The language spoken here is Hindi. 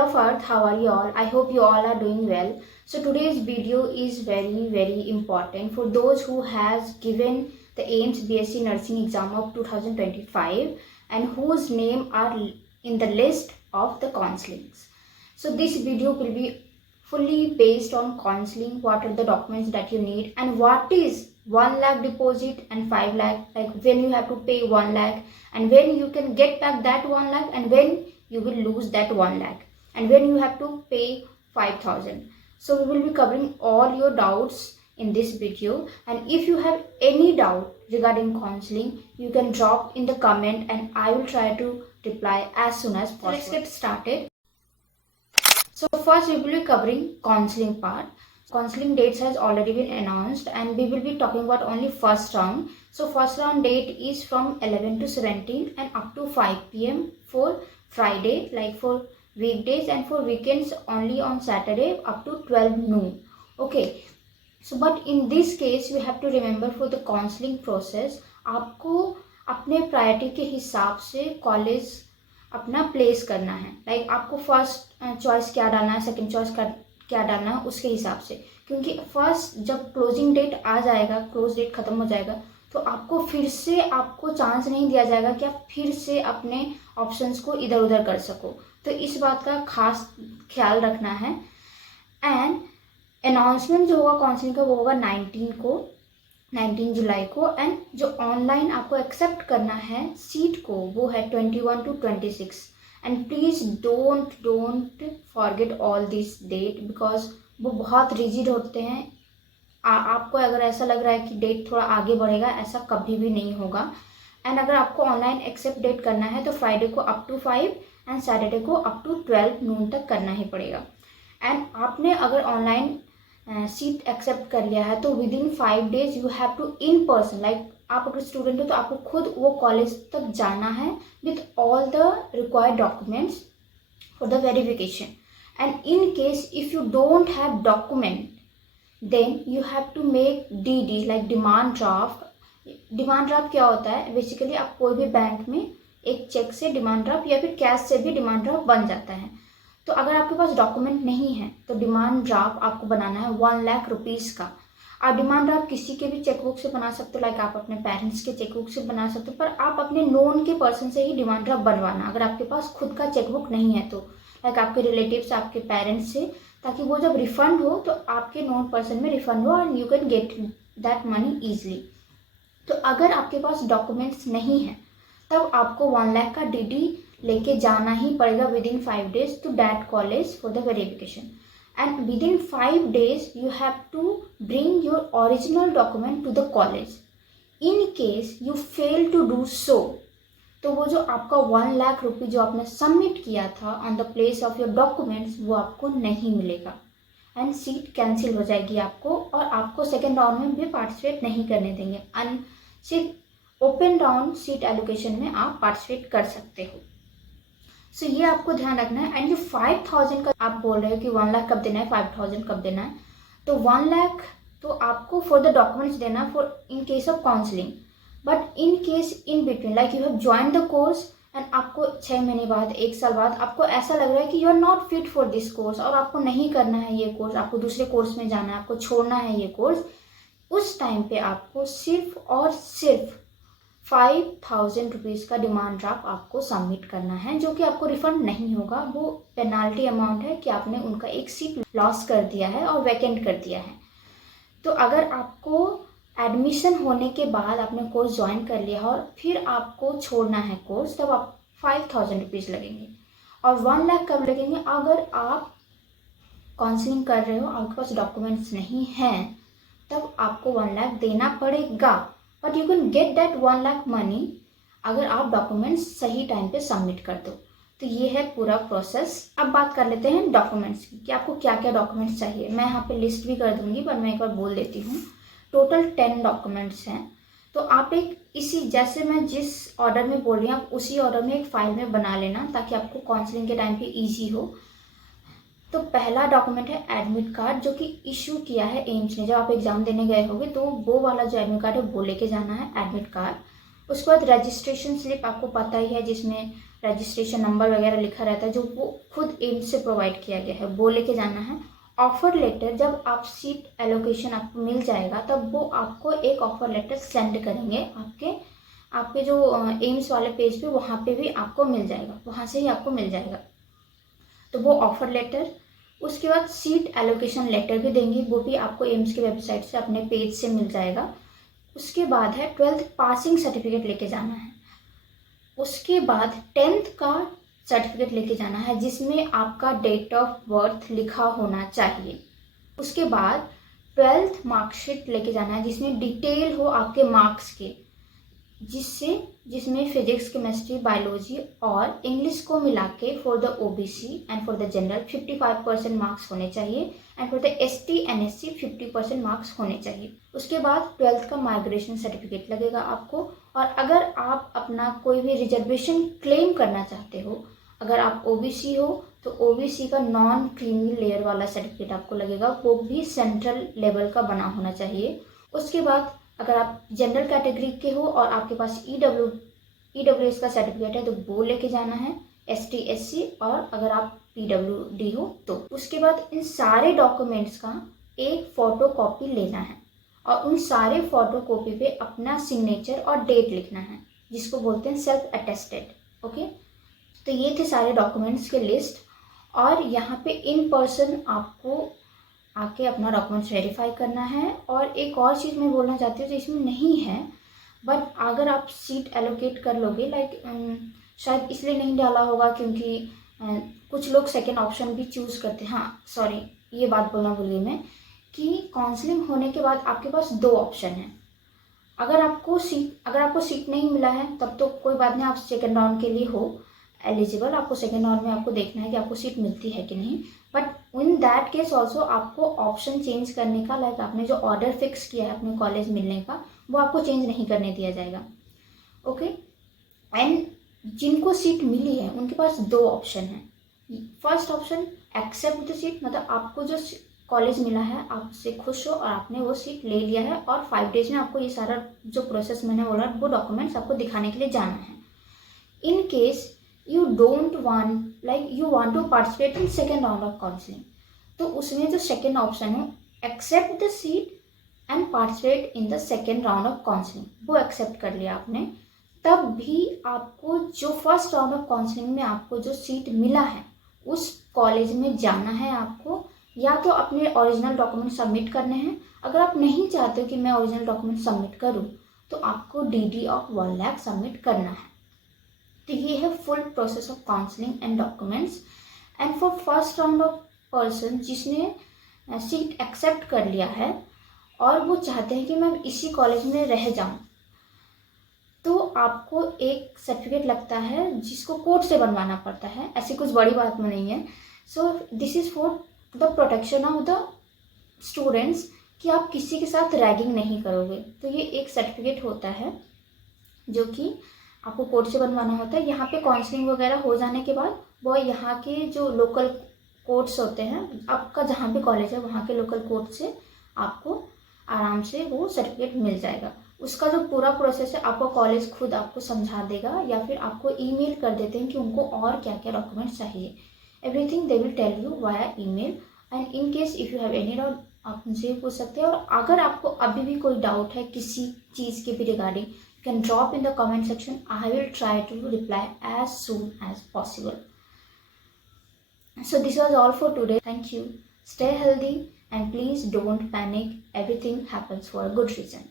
of earth, how are you all? I hope you all are doing well. So today's video is very important for those who has given the AIIMS BSc Nursing exam of 2025 and whose name are in the list of the counselings. So this video will be fully based on counseling, what are the documents that you need and what is 1 lakh deposit and 5 lakh, like when you have to pay 1 lakh and when you can get back that 1 lakh and when you will lose that 1 lakh and when you have to pay 5,000. So we will be covering all your doubts in this video, and if you have any doubt regarding counseling, you can drop in the comment and I will try to reply as soon as possible. Let's get started. So first we will be covering counseling part. Counseling dates has already been announced and we will be talking about only first round. So first round date is from 11 to 17 and up to 5 p.m. for Friday, like for weekdays, and for weekends only on Saturday up to 12 noon. Okay, so but in this case you have to remember for the counseling process आपको अपने प्रायोरिटी के हिसाब से कॉलेज अपना प्लेस करना है. लाइक आपको फर्स्ट चॉइस क्या डालना है, सेकंड चॉइस क्या डालना है उसके हिसाब से, क्योंकि फर्स्ट जब क्लोजिंग डेट आ जाएगा, क्लोज डेट खत्म हो जाएगा, तो आपको फिर से आपको चांस नहीं दिया जाएगा कि आप फिर से अपने ऑप्शंस को इधर उधर कर सको. तो इस बात का खास ख्याल रखना है. एंड अनाउंसमेंट जो होगा काउंसलिंग का वो होगा 19 जुलाई को. एंड जो ऑनलाइन आपको एक्सेप्ट करना है सीट को वो है 21 to 26. And please don't forget all this date because वो बहुत रिजिड होते हैं. आपको अगर ऐसा लग रहा है कि डेट थोड़ा आगे बढ़ेगा, ऐसा कभी भी नहीं होगा. एंड अगर आपको ऑनलाइन एक्सेप्ट डेट करना है तो फ्राइडे को अप टू 5 एंड सैटरडे को अप टू 12 नून तक करना ही पड़ेगा. एंड आपने अगर ऑनलाइन सीट एक्सेप्ट कर लिया है तो within 5 days you have to in person, like आप अगर स्टूडेंट हो तो आपको खुद वो कॉलेज तक जाना है with all the required documents for the verification. And in case if you don't have document then you have to make DD like demand draft. Demand draft क्या होता है? बेसिकली आप कोई भी बैंक में एक चेक से डिमांड ड्राफ्ट या फिर कैश से भी डिमांड ड्राफ्ट बन जाता है. तो अगर आपके पास डॉक्यूमेंट नहीं है तो डिमांड ड्राफ्ट आपको बनाना है 1 लाख रुपीज़ का. आप डिमांड ड्राफ्ट किसी के भी चेकबुक से बना सकते हो, लाइक आप अपने पेरेंट्स के चेकबुक से बना सकते हो, पर आप अपने नोन के पर्सन से ही डिमांड ड्राफ्ट बनवाना अगर आपके पास खुद का चेकबुक नहीं है तो, लाइक आपके रिलेटिव्स, आपके पेरेंट्स से, ताकि वो जब रिफंड हो तो आपके नोन पर्सन में रिफंड हो and you can get that money easily. तो अगर आपके पास डॉक्यूमेंट्स नहीं है तब आपको 1 लाख का DD लेके जाना ही पड़ेगा within 5 days to that college for the verification. And within 5 days you have to bring your original document to the college. In case you fail to do so तो वो जो आपका 1 लाख रुपये जो आपने सबमिट किया था on the place of your documents वो आपको नहीं मिलेगा एंड सीट कैंसिल हो जाएगी आपको, और आपको सेकेंड राउंड में भी पार्टिसिपेट नहीं करने देंगे. सिर्फ ओपन राउंड सीट एलोकेशन में आप पार्टिसिपेट कर सकते हो. सो ये आपको ध्यान रखना है. एंड जो 5,000 का आप बोल रहे हो कि 1 लाख कब देना है, 5,000 कब देना है, तो 1 लाख तो आपको फॉर द डॉक्यूमेंट्स देना for in case of counselling. But in case in between like you have join the course and आपको 6 महीने बाद, 1 साल बाद आपको ऐसा लग रहा है कि you are not fit for this course और आपको नहीं करना है ये कोर्स, आपको दूसरे कोर्स में जाना है, आपको छोड़ना है ये कोर्स, उस टाइम पे आपको सिर्फ और सिर्फ 5,000 रुपीज़ का डिमांड ड्राफ्ट आपको सबमिट करना है, जो कि आपको रिफंड नहीं होगा. वो पेनाल्टी अमाउंट है कि आपने उनका एक सीट लॉस कर दिया है और वैकेंट कर दिया है. तो अगर आपको एडमिशन होने के बाद आपने कोर्स ज्वाइन कर लिया और फिर आपको छोड़ना है कोर्स, तब आप 5,000 रुपीज़ लगेंगे. और 1 लाख कब लगेंगे? अगर आप काउंसलिंग कर रहे हो, आपके पास डॉक्यूमेंट्स नहीं हैं, तब आपको 1 लाख देना पड़ेगा. But you can get that 1 lakh money अगर आप डॉक्यूमेंट्स सही टाइम पे सबमिट कर दो. तो ये है पूरा प्रोसेस. अब बात कर लेते हैं डॉक्यूमेंट्स की कि आपको क्या क्या डॉक्यूमेंट्स चाहिए. मैं यहाँ पे लिस्ट भी कर दूँगी पर मैं एक बार बोल देती हूँ. टोटल 10 डॉक्यूमेंट्स हैं. तो आप एक इसी, जैसे मैं जिस ऑर्डर में बोल रही हूँ आप उसी ऑर्डर में एक फाइल में बना लेना ताकि आपको काउंसलिंग के टाइम पे इजी हो. तो पहला डॉक्यूमेंट है एडमिट कार्ड, जो कि इशू किया है एम्स ने. जब आप एग्ज़ाम देने गए होगे तो वो वाला जो एडमिट कार्ड है वो लेके जाना है, एडमिट कार्ड. उसके बाद रजिस्ट्रेशन स्लिप आपको पता ही है, जिसमें रजिस्ट्रेशन नंबर वगैरह लिखा रहता है, जो वो खुद एम्स से प्रोवाइड किया गया है, वो लेके जाना है। ऑफर लेटर, जब आप सीट एलोकेशन आपको मिल जाएगा तब वो आपको एक ऑफर लेटर सेंड करेंगे आपके जो एम्स वाले पेज पे, वहाँ पे भी आपको मिल जाएगा, वहाँ से ही आपको मिल जाएगा। तो वो ऑफर लेटर, उसके बाद सीट एलोकेशन लेटर भी देंगे, वो भी आपको एम्स की वेबसाइट से अपने पेज से मिल जाएगा। उसके बाद है 12th पासिंग सर्टिफिकेट लेके जाना है। उसके बाद 10th का सर्टिफिकेट लेके जाना है, जिसमें आपका डेट ऑफ बर्थ लिखा होना चाहिए। उसके बाद 12th मार्कशीट लेके जाना है, जिसमें डिटेल हो आपके मार्क्स के, जिसमें फिजिक्स, केमिस्ट्री, बायोलॉजी और इंग्लिश को मिला के for the OBC and for the general 55% marks होने चाहिए, and for the ST and SC 50% marks होने चाहिए। उसके बाद 12th का माइग्रेशन सर्टिफिकेट लगेगा आपको। और अगर आप अपना कोई भी रिजर्वेशन क्लेम करना चाहते हो, अगर आप ओबीसी हो तो ओबीसी का नॉन क्रीमी लेयर वाला सर्टिफिकेट आपको लगेगा, वो भी सेंट्रल लेवल का बना होना चाहिए। उसके बाद अगर आप जनरल कैटेगरी के हो और आपके पास ईडब्ल्यूएस का सर्टिफिकेट है तो वो लेके जाना है, एसटी एससी, और अगर आप पीडब्ल्यूडी हो तो। उसके बाद इन सारे डॉक्यूमेंट्स का एक फ़ोटो कॉपी लेना है और उन सारे फ़ोटो कॉपी पे अपना सिग्नेचर और डेट लिखना है, जिसको बोलते हैं सेल्फ अटेस्टेड। ओके, तो ये थे सारे डॉक्यूमेंट्स के लिस्ट। और यहाँ पे इन पर्सन आपको आके अपना डॉक्यूमेंट्स वेरीफाई करना है। और एक और चीज़ मैं बोलना चाहती हूँ जो इसमें नहीं है, बट अगर आप सीट एलोकेट कर लोगे, शायद इसलिए नहीं डाला होगा क्योंकि कुछ लोग सेकेंड ऑप्शन भी चूज़ करते हैं। हाँ सॉरी, ये बात बोलना भूल गई मैं कि काउंसलिंग होने के बाद आपके पास 2 ऑप्शन हैं। अगर आपको सीट नहीं मिला है तब तो कोई बात नहीं, आप सेकेंड राउंड के लिए हो एलिजिबल। आपको सेकेंड राउंड में आपको देखना है कि आपको सीट मिलती है कि नहीं, but in that case also आपको ऑप्शन चेंज करने का, आपने जो ऑर्डर फिक्स किया है अपने कॉलेज मिलने का, वो आपको चेंज नहीं करने दिया जाएगा। ओके, एंड जिनको सीट मिली है उनके पास 2 ऑप्शन हैं। First option, accept the seat, मतलब आपको जो कॉलेज मिला है आप उससे खुश हो और आपने वो सीट ले लिया है, और 5 डेज में आपको ये सारा जो प्रोसेस मैंने बोला वो डॉक्यूमेंट्स आपको दिखाने के लिए जाना है। In case you don't want you want to participate in second round of counseling, तो उसमें जो सेकेंड ऑप्शन है accept the seat and participate in the second round of counselling, वो एक्सेप्ट कर लिया आपने, तब भी आपको जो फर्स्ट राउंड ऑफ काउंसलिंग में आपको जो सीट मिला है उस कॉलेज में जाना है आपको, या तो अपने ओरिजिनल डॉक्यूमेंट सबमिट करने हैं। अगर आप नहीं चाहते हो कि मैं ओरिजिनल डॉक्यूमेंट सबमिट करूं तो आपको डीडी ऑफ 1 लाख सबमिट करना है। तो ये है full process of counselling and documents. And for first round of person जिसने सीट एक्सेप्ट कर लिया है और वो चाहते हैं कि मैं इसी कॉलेज में रह जाऊं, तो आपको एक सर्टिफिकेट लगता है जिसको कोर्ट से बनवाना पड़ता है, ऐसी कुछ बड़ी बात नहीं है। So this is for the protection of the students, कि आप किसी के साथ रैगिंग नहीं करोगे। तो ये एक सर्टिफिकेट होता है जो कि आपको कोर्ट से बनवाना होता है। यहाँ पे काउंसलिंग वगैरह हो जाने के बाद वो यहाँ के जो लोकल कोर्ट्स होते हैं, आपका जहाँ भी कॉलेज है वहाँ के लोकल कोर्ट से आपको आराम से वो सर्टिफिकेट मिल जाएगा। उसका जो पूरा प्रोसेस है आपको कॉलेज खुद आपको समझा देगा, या फिर आपको ईमेल कर देते हैं कि उनको और क्या क्या डॉक्यूमेंट्स चाहिए। Everything they will tell you via email. And in case if you have any doubt आप मुझे पूछ सकते हैं। और अगर आपको अभी भी कोई डाउट है किसी चीज़ के भी regarding, you can drop in the comment section. I will try to reply as soon as possible. So this was all for today. Thank you. Stay healthy and please don't panic. Everything happens for a good reason.